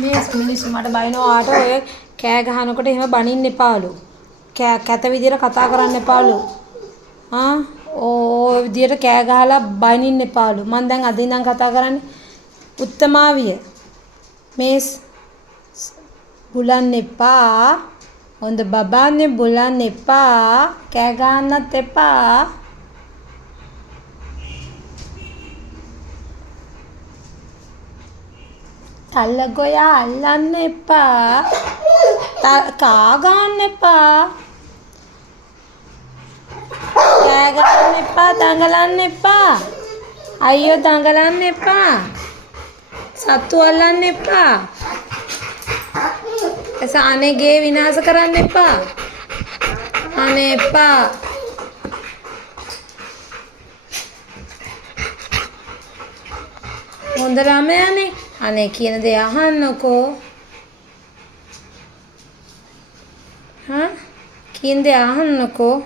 මේ මිනිස්සු මට බයිනවාට ඔය කෑ ගහනකොට එහෙම බනින්න එපාලු. කැත විදියට කතා කරන්න එපාලු. ඔය විදියට කෑ ගහලා බනින්න එපාලු. මං දැන් අද ඉඳන් කතා කරන්නේ උත්තමාවිය. මේ බුලන්න එපා. හොඳ බබානේ බුලන්න එපා. කෑ ගහන්නත් එපා. තල්ල ගොයා අල්ලන්න එපා. කා ගන්න එපා. කෑ ගන්න එපා. දඟලන්න එපා. අයියෝ දඟලන්න එපා. සත්තු අල්ලන්න එපා. අනේ ගේ විනාශ කරන්න එපා. අනේ එපා. හොඳ ළමයානේ. අනේ කියන දේ අහන්නකෝ. කියන දේ අහන්නකෝ.